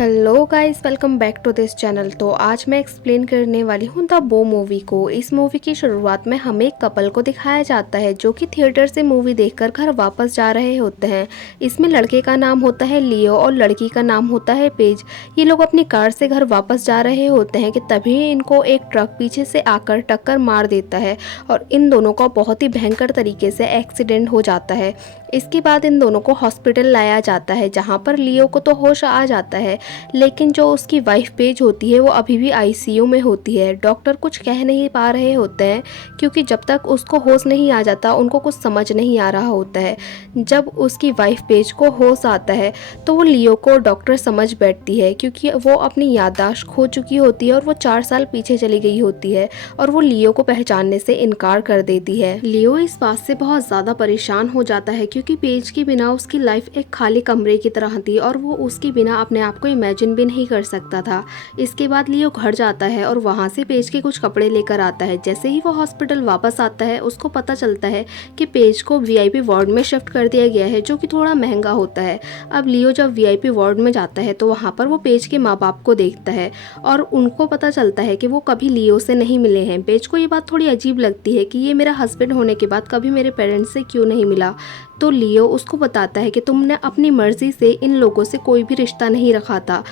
Hello guys, welcome back to this channel. तो आज मैं एक्सप्लेन करने वाली हूँ द बो मूवी को। इस मूवी की शुरुआत में हमें एक कपल को दिखाया जाता है जो कि थिएटर से मूवी देखकर घर वापस जा रहे होते हैं। इसमें लड़के का नाम होता है लियो और लड़की का नाम होता है पेज। ये लोग अपनी कार से घर वापस जा रहे होते हैं कि तभी इनको एक ट्रक पीछे से आकर टक्कर मार देता है और इन दोनों का बहुत ही भयंकर तरीके से एक्सीडेंट हो जाता है। इसके बाद इन दोनों को हॉस्पिटल लाया जाता है जहाँ पर लियो को तो होश आ जाता है, लेकिन जो उसकी वाइफ पेज होती है वो अभी भी आईसीयू में होती है। डॉक्टर कुछ कह नहीं पा रहे होते हैं क्योंकि जब तक उसको होश नहीं आ जाता उनको कुछ समझ नहीं आ रहा होता है। जब उसकी वाइफ पेज को होश आता है तो वो लियो को डॉक्टर समझ बैठती है क्योंकि वो अपनी याददाश्त खो चुकी होती है और वो 4 साल पीछे चली गई होती है और वो लियो को पहचानने से इनकार कर देती है। लियो इस बात से बहुत ज़्यादा परेशान हो जाता है क्योंकि पेज के बिना उसकी लाइफ एक खाली कमरे की तरह थी और वो उसके बिना अपने आप को इमेजिन भी नहीं कर सकता था। इसके बाद लियो घर जाता है और वहाँ से पेज के कुछ कपड़े लेकर आता है। जैसे ही वो हॉस्पिटल वापस आता है उसको पता चलता है कि पेज को वीआईपी वार्ड में शिफ्ट कर दिया गया है जो कि थोड़ा महंगा होता है। अब लियो जब वीआईपी वार्ड में जाता है तो वहाँ पर वो पेज के माँ बाप को देखता है और उनको पता चलता है कि वो कभी लियो से नहीं मिले हैं। पेज को ये बात थोड़ी अजीब लगती है कि ये मेरा हस्बैंड होने के बाद कभी मेरे पेरेंट्स से क्यों नहीं मिला। तो लियो उसको बताता है कि तुमने अपनी मर्जी से इन लोगों से कोई भी रिश्ता नहीं रखा था।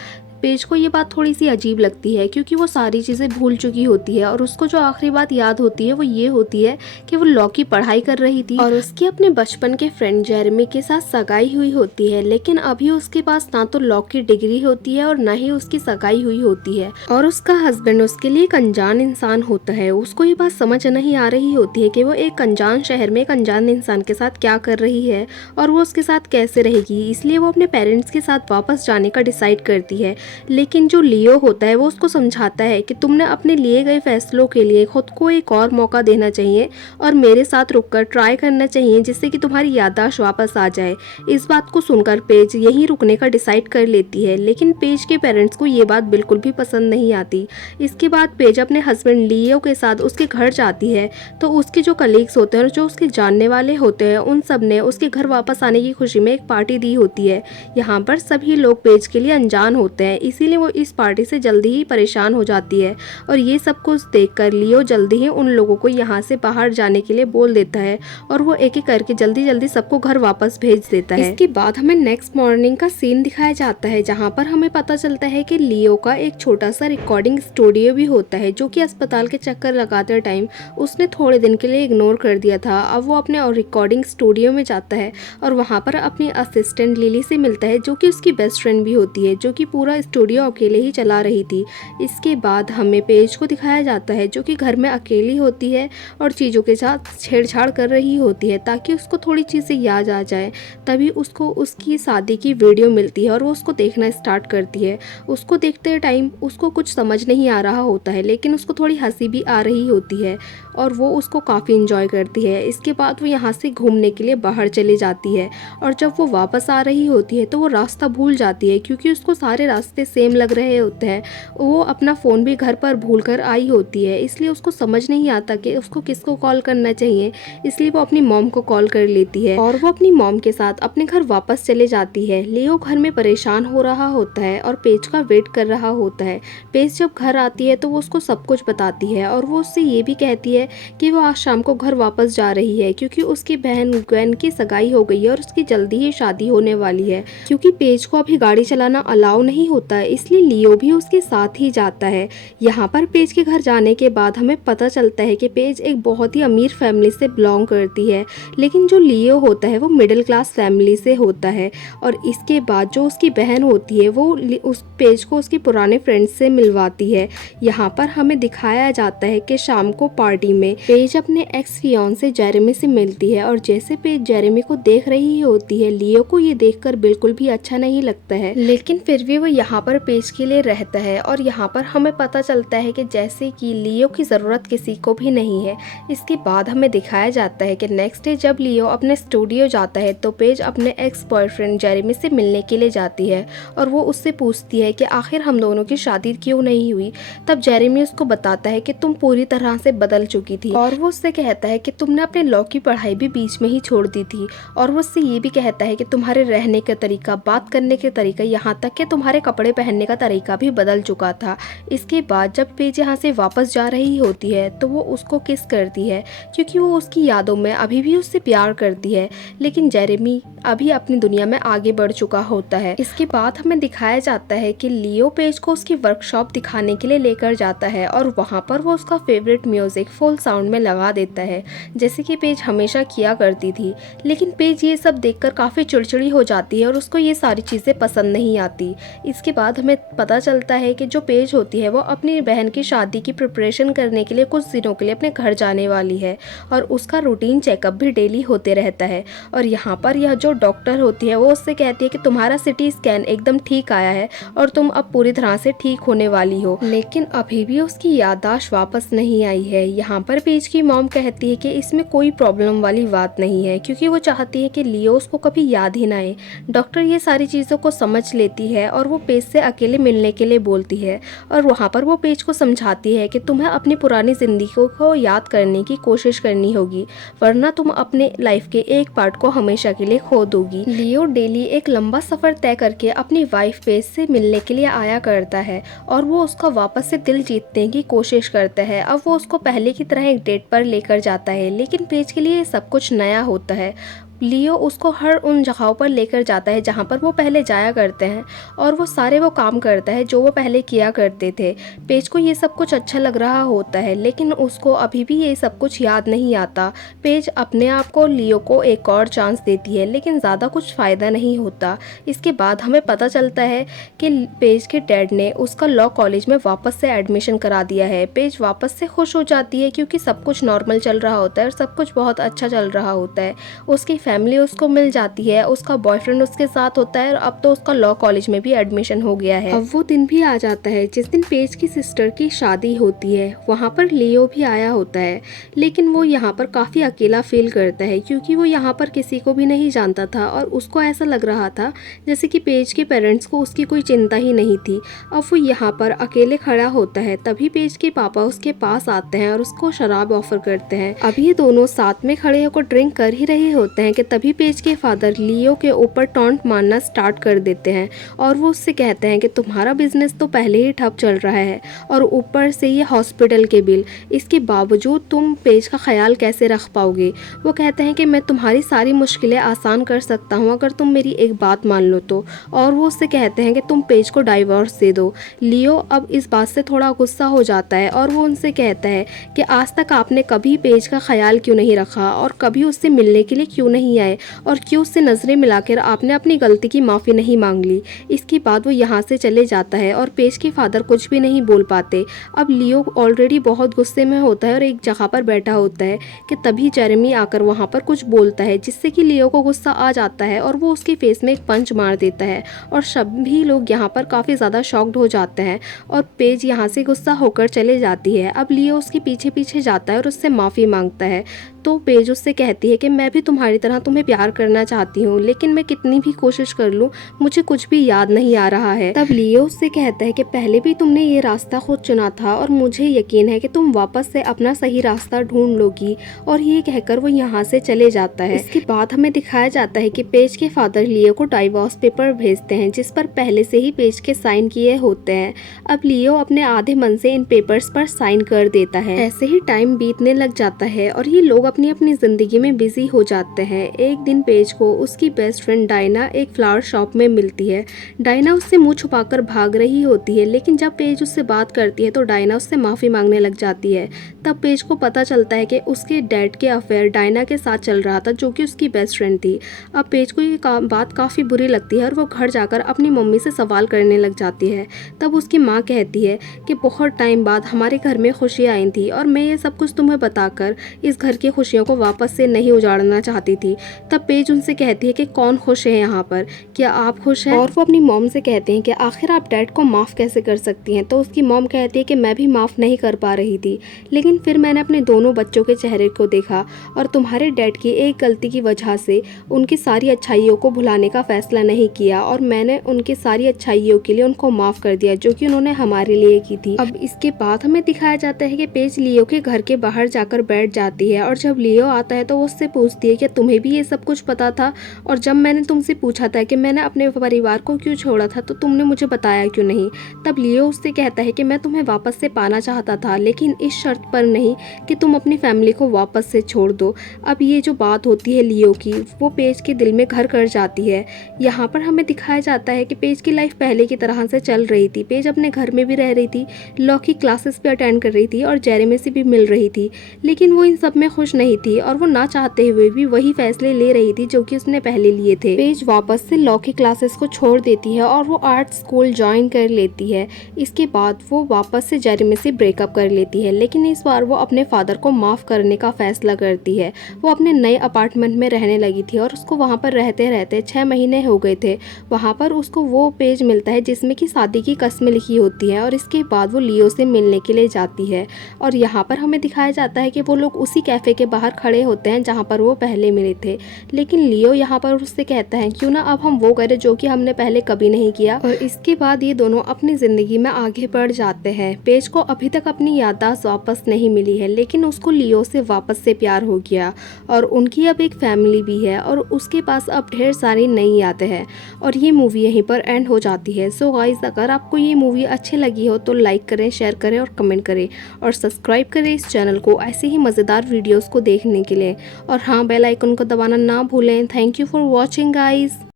पेज को ये बात थोड़ी सी अजीब लगती है क्योंकि वो सारी चीज़ें भूल चुकी होती है और उसको जो आखिरी बात याद होती है वो ये होती है कि वो लॉ की पढ़ाई कर रही थी और उसकी अपने बचपन के फ्रेंड जेरेमी के साथ सगाई हुई होती है। लेकिन अभी उसके पास ना तो लॉ की डिग्री होती है और ना ही उसकी सगाई हुई होती है और उसका हस्बैंड उसके लिए एक अनजान इंसान होता है। उसको ये बात समझ नहीं आ रही होती है कि वो एक अनजान शहर में एक अनजान इंसान के साथ क्या कर रही है और वो उसके साथ कैसे रहेगी। इसलिए वो अपने पेरेंट्स के साथ वापस जाने का डिसाइड करती है। लेकिन जो लियो होता है वो उसको समझाता है कि तुमने अपने लिए गए फैसलों के लिए खुद को एक और मौका देना चाहिए और मेरे साथ रुककर ट्राई करना चाहिए जिससे कि तुम्हारी याददाश्त वापस आ जाए। इस बात को सुनकर पेज यहीं रुकने का डिसाइड कर लेती है, लेकिन पेज के पेरेंट्स को ये बात बिल्कुल भी पसंद नहीं आती। इसके बाद पेज अपने हस्बैंड लियो के साथ उसके घर जाती है तो उसके जो कलीग्स होते हैं और जो उसके जानने वाले होते हैं उन सब ने उसके घर वापस आने की खुशी में एक पार्टी दी होती है। यहाँ पर सभी लोग पेज के लिए अनजान होते हैं, इसीलिए वो इस पार्टी से जल्दी ही परेशान हो जाती है और ये सब कुछ देखकर लियो जल्दी ही उन लोगों को यहाँ से बाहर जाने के लिए बोल देता है और वो एक एक करके जल्दी जल्दी सबको घर वापस भेज देता है। इसके बाद हमें नेक्स्ट मॉर्निंग का सीन दिखाया जाता है जहाँ पर हमें पता चलता है कि लियो का एक छोटा सा रिकॉर्डिंग स्टूडियो भी होता है जो कि अस्पताल के चक्कर लगाते टाइम उसने थोड़े दिन के लिए इग्नोर कर दिया था। अब वो अपने रिकॉर्डिंग स्टूडियो में जाता है और वहाँ पर अपनी असिस्टेंट लिली से मिलता है जो कि उसकी बेस्ट फ्रेंड भी होती है जो कि पूरा स्टूडियो अकेले ही चला रही थी। इसके बाद हमें पेज को दिखाया जाता है जो कि घर में अकेली होती है और चीज़ों के साथ छेड़छाड़ कर रही होती है ताकि उसको थोड़ी चीज़ें याद आ जाए। तभी उसको उसकी शादी की वीडियो मिलती है और वो उसको देखना स्टार्ट करती है। उसको देखते टाइम उसको कुछ समझ नहीं आ रहा होता है लेकिन उसको थोड़ी हंसी भी आ रही होती है और वो उसको काफ़ी इंजॉय करती है। इसके बाद वो यहाँ से घूमने के लिए बाहर चली जाती है और जब वो वापस आ रही होती है तो वो रास्ता भूल जाती है क्योंकि उसको सारे रास्ते सेम लग रहे होते हैं। वो अपना फ़ोन भी घर पर भूल कर आई होती है, इसलिए उसको समझ नहीं आता कि उसको किसको कॉल करना चाहिए। इसलिए वो अपनी मॉम को कॉल कर लेती है और वो अपनी मॉम के साथ अपने घर वापस चले जाती है। लियो घर में परेशान हो रहा होता है और पेज का वेट कर रहा होता है। पेज जब घर आती है तो वो उसको सब कुछ बताती है और वो उससे ये भी कहती है कि वो आज शाम को घर वापस जा रही है क्योंकि उसकी बहन ग्वेन की सगाई हो गई है और उसकी जल्दी ही शादी होने वाली है। क्योंकि पेज को अभी गाड़ी चलाना अलाउ नहीं होता है इसलिए लियो भी उसके साथ ही जाता है। यहाँ पर पेज के घर जाने के बाद हमें पता चलता है कि पेज एक बहुत ही अमीर फैमिली से बिलोंग करती है, लेकिन जो लियो होता है वो मिडिल क्लास फैमिली से होता है। और इसके बाद जो उसकी बहन होती है वो उस पेज को उसके पुराने फ्रेंड्स से मिलवाती है। यहाँ पर हमें दिखाया जाता है कि शाम को पार्टी में पेज अपने एक्स फियांसे जेरेमी से मिलती है और जैसे पेज जेरेमी को देख रही होती है लियो को ये देखकर बिल्कुल भी अच्छा नहीं लगता है, लेकिन फिर भी वो यहाँ पर पेज के लिए रहता है। और यहाँ पर हमें पता चलता है कि जैसे कि लियो की ज़रूरत किसी को भी नहीं है। इसके बाद हमें दिखाया जाता है कि नेक्स्ट डे जब लियो अपने स्टूडियो जाता है तो पेज अपने एक्स बॉयफ्रेंड जेरेमी से मिलने के लिए जाती है और वो उससे पूछती है कि आखिर हम दोनों की शादी क्यों नहीं हुई। तब जेरेमी उसको बताता है कि तुम पूरी तरह से बदल चुकी थी और वो उससे कहता है कि तुमने अपने लॉ की पढ़ाई भी बीच में ही छोड़ दी थी और वो उससे ये भी कहता है कि तुम्हारे रहने का तरीका, बात करने के तरीका, यहाँ तक कि तुम्हारे कपड़े कपड़े पहनने का तरीका भी बदल चुका था। इसके बाद जब पेज यहाँ से वापस जा रही होती है तो वो उसको किस करती है, क्योंकि वो उसकी यादों में अभी भी उससे प्यार करती है। लेकिन जेरेमी अभी अपनी दुनिया में आगे बढ़ चुका होता है। इसके बाद हमें दिखाया जाता है कि लियो पेज को उसकी वर्कशॉप दिखाने के लिए लेकर जाता है और वहाँ पर वो उसका फेवरेट म्यूजिक फुल साउंड में लगा देता है, जैसे कि पेज हमेशा किया करती थी। लेकिन पेज ये सब देखकर काफ़ी चिड़चिड़ी हो जाती है और उसको ये सारी चीज़ें पसंद नहीं आती। इसके बाद हमें पता चलता है कि जो पेज होती है वो अपनी बहन की शादी की प्रिपरेशन करने के लिए कुछ दिनों के लिए अपने घर जाने वाली है और उसका रूटीन चेकअप भी डेली होते रहता है। और यहाँ पर यह जो डॉक्टर होती है वो उससे कहती है कि तुम्हारा सिटी स्कैन एकदम ठीक आया है और तुम अब पूरी तरह से ठीक होने वाली हो। लेकिन अभी भी उसकी याददाश्त वापस नहीं आई है। यहाँ पर पेज की मॉम कहती है कि इसमें कोई प्रॉब्लम वाली बात नहीं है, क्योंकि वो चाहती है कि लियो उसको कभी याद ही ना आए। डॉक्टर ये सारी चीज़ों को समझ लेती है और वो पेज से अकेले मिलने के लिए बोलती है और वहाँ पर वो पेज को समझाती है कि तुम्हें अपनी पुरानी ज़िंदगी को याद करने की कोशिश करनी होगी, वरना तुम अपने लाइफ के एक पार्ट को हमेशा के लिए खो दोगी। लियो डेली एक लंबा सफ़र तय करके अपनी वाइफ पेज से मिलने के लिए आया करता है और वो उसका वापस से दिल जीतने की कोशिश करता है। अब वो उसको पहले की तरह एक डेट पर लेकर जाता है, लेकिन पेज के लिए सब कुछ नया होता है। लियो उसको हर उन जगहों पर लेकर जाता है जहाँ पर वो पहले जाया करते हैं और वो सारे वो काम करता है जो वो पहले किया करते थे। पेज को ये सब कुछ अच्छा लग रहा होता है, लेकिन उसको अभी भी ये सब कुछ याद नहीं आता। पेज अपने आप को लियो को एक और चांस देती है, लेकिन ज़्यादा कुछ फ़ायदा नहीं होता। इसके बाद हमें पता चलता है कि पेज के डैड ने उसका लॉ कॉलेज में वापस से एडमिशन करा दिया है। पेज वापस से खुश हो जाती है क्योंकि सब कुछ नॉर्मल चल रहा होता है और सब कुछ बहुत अच्छा चल रहा होता है। उसकी फैमिली उसको मिल जाती है, उसका बॉयफ्रेंड उसके साथ होता है और अब तो उसका लॉ कॉलेज में भी एडमिशन हो गया है। अब वो दिन भी आ जाता है जिस दिन पेज की सिस्टर की शादी होती है। वहाँ पर लियो भी आया होता है, लेकिन वो यहाँ पर काफ़ी अकेला फील करता है क्योंकि वो यहाँ पर किसी को भी नहीं जानता था और उसको ऐसा लग रहा था जैसे कि पेज के पेरेंट्स को उसकी कोई चिंता ही नहीं थी। अब वो यहाँ पर अकेले खड़ा होता है, तभी पेज के पापा उसके पास आते हैं और उसको शराब ऑफर करते हैं। अब ये दोनों साथ में खड़े होकर ड्रिंक कर ही रहे होते हैं कि तभी पेज के फादर लियो के ऊपर टॉन्ट मारना स्टार्ट कर देते हैं और वो उससे कहते हैं कि तुम्हारा बिजनेस तो पहले ही ठप चल रहा है और ऊपर से ये हॉस्पिटल के बिल, इसके बावजूद तुम पेज का ख्याल कैसे रख पाओगे। वो कहते हैं कि मैं तुम्हारी सारी मुश्किलें आसान कर सकता हूँ अगर तुम मेरी एक बात मान लो तो। और वो उससे कहते हैं कि तुम पेज को डाइवोर्स दे दो। लियो अब इस बात से थोड़ा गुस्सा हो जाता है और वो उनसे कहता है कि आज तक आपने कभी पेज का ख्याल क्यों नहीं रखा और कभी उससे मिलने के लिए क्यों नहीं आए और क्यों उससे नज़रें मिलाकर आपने अपनी गलती की माफ़ी नहीं मांग ली। इसके बाद वो यहाँ से चले जाता है और पेज के फादर कुछ भी नहीं बोल पाते। अब लियो ऑलरेडी बहुत गुस्से में होता है और एक जगह पर बैठा होता है कि तभी जेरेमी आकर वहाँ पर कुछ बोलता है जिससे कि लियो को गुस्सा आ जाता है और वो उसके फेस में एक पंच मार देता है और सभी लोग यहाँ पर काफ़ी ज़्यादा शॉक्ड हो जाते हैं और पेज यहाँ से गुस्सा होकर चले जाती है। अब लियो उसके पीछे पीछे जाता है और उससे माफ़ी मांगता है तो पेज उससे कहती है कि मैं भी तुम्हारी तरह तुम्हें प्यार करना चाहती हूँ, लेकिन मैं कितनी भी कोशिश कर लूँ मुझे कुछ भी याद नहीं आ रहा है। तब लियो उससे कहता है कि पहले भी तुमने ये रास्ता खुद चुना था और मुझे यकीन है कि तुम वापस से अपना सही रास्ता ढूंढ लोगी। और ये कहकर वो यहाँ से चले जाता है। इसके बाद हमें दिखाया जाता है कि पेज के फादर लियो को डाइवोर्स पेपर भेजते हैं जिस पर पहले से ही पेज के साइन किए होते हैं। अब लियो अपने आधे मन से इन पेपर्स पर साइन कर देता है। ऐसे ही टाइम बीतने लग जाता है और ये लोग अपनी अपनी जिंदगी में बिजी हो जाते हैं। एक दिन पेज को उसकी बेस्ट फ्रेंड डायना एक फ्लावर शॉप में मिलती है। डायना उससे मुंह छुपाकर भाग रही होती है, लेकिन जब पेज उससे बात करती है तो डायना उससे माफ़ी मांगने लग जाती है। तब पेज को पता चलता है कि उसके डैड के अफेयर डायना के साथ चल रहा था जो कि उसकी बेस्ट फ्रेंड थी। अब पेज को ये बात काफ़ी बुरी लगती है और वो घर जाकर अपनी मम्मी से सवाल करने लग जाती है। तब उसकी माँ कहती है कि बहुत टाइम बाद हमारे घर में खुशियाँ आई थी और मैं ये सब कुछ तुम्हें बताकर इस घर की खुशियों को वापस से नहीं उजाड़ना चाहती थी। तब पेज उनसे कहती है कि कौन खुश है यहाँ पर, क्या आप खुश हैं? और वो अपनी मॉम से कहते हैं कि आखिर आप डैड को माफ़ कैसे कर सकती हैं। तो उसकी मॉम कहती है कि मैं भी माफ़ नहीं कर पा रही थी, लेकिन फिर मैंने अपने दोनों बच्चों के चेहरे को देखा और तुम्हारे डैड की एक गलती की वजह से उनकी सारी अच्छाइयों को भुलाने का फैसला नहीं किया और मैंने उनकी सारी अच्छाइयों के लिए उनको माफ़ कर दिया जो कि उन्होंने हमारे लिए की थी। अब इसके बाद हमें दिखाया जाता है कि पेज लियो के घर के बाहर जाकर बैठ जाती है और जब लियो आता है तो वो उससे पूछती है कि तुम्हें भी ये सब कुछ पता था, और जब मैंने तुमसे पूछा था कि मैंने अपने परिवार को क्यों छोड़ा था तो तुमने मुझे बताया क्यों नहीं। तब लियो उससे कहता है कि मैं तुम्हें वापस से पाना चाहता था, लेकिन इस शर्त पर नहीं कि तुम अपनी फैमिली को वापस से छोड़ दो। अब ये जो बात होती है लियो की, वो पेज के दिल में घर कर जाती है। यहाँ पर हमें दिखाया जाता है कि पेज की लाइफ पहले की तरह से चल रही थी। पेज अपने घर में भी रह रही थी, लॉ की क्लासेस भी अटेंड कर रही थी और जेरेमी से भी मिल रही थी, लेकिन वो इन सब में खुश नहीं थी और वो ना चाहते हुए भी वही फैसले ले रही थी जो कि उसने पहले लिए थे। पेज वापस से लॉ की क्लासेस को छोड़ देती है और वो आर्ट स्कूल ज्वाइन कर लेती है। इसके बाद वो वापस से जेरेमी से ब्रेकअप कर लेती है, लेकिन इस बार वो अपने फादर को माफ़ करने का फैसला करती है। वो अपने नए अपार्टमेंट में रहने लगी थी और उसको वहाँ पर रहते रहते 6 महीने हो गए थे। वहाँ पर उसको वो पेज मिलता है जिसमें कि शादी की कस्में लिखी होती हैं और इसके बाद वो लियो से मिलने के लिए जाती है। और यहाँ पर हमें दिखाया जाता है कि वो लोग उसी कैफ़े के बाहर खड़े होते हैं जहाँ पर वो पहले मिले थे, लेकिन लियो यहाँ पर उससे कहता है क्यों ना अब हम वो करें जो कि हमने पहले कभी नहीं किया। और इसके बाद ये दोनों अपनी ज़िंदगी में आगे बढ़ जाते हैं। पेज को अभी तक अपनी याददाश्त वापस नहीं मिली है, लेकिन उसको लियो से वापस से प्यार हो गया और उनकी अब एक फैमिली भी है और उसके पास अब ढेर सारी नई यादें हैं। और ये मूवी यहीं पर एंड हो जाती है। सो गाइस, अगर आपको ये मूवी अच्छी लगी हो तो लाइक करें, शेयर करें और कमेंट करें और सब्सक्राइब करें इस चैनल को ऐसे ही मज़ेदार वीडियोस को देखने के लिए। और हाँ, बेल आइकन को दबाना ना भूलें। Thank you for watching guys.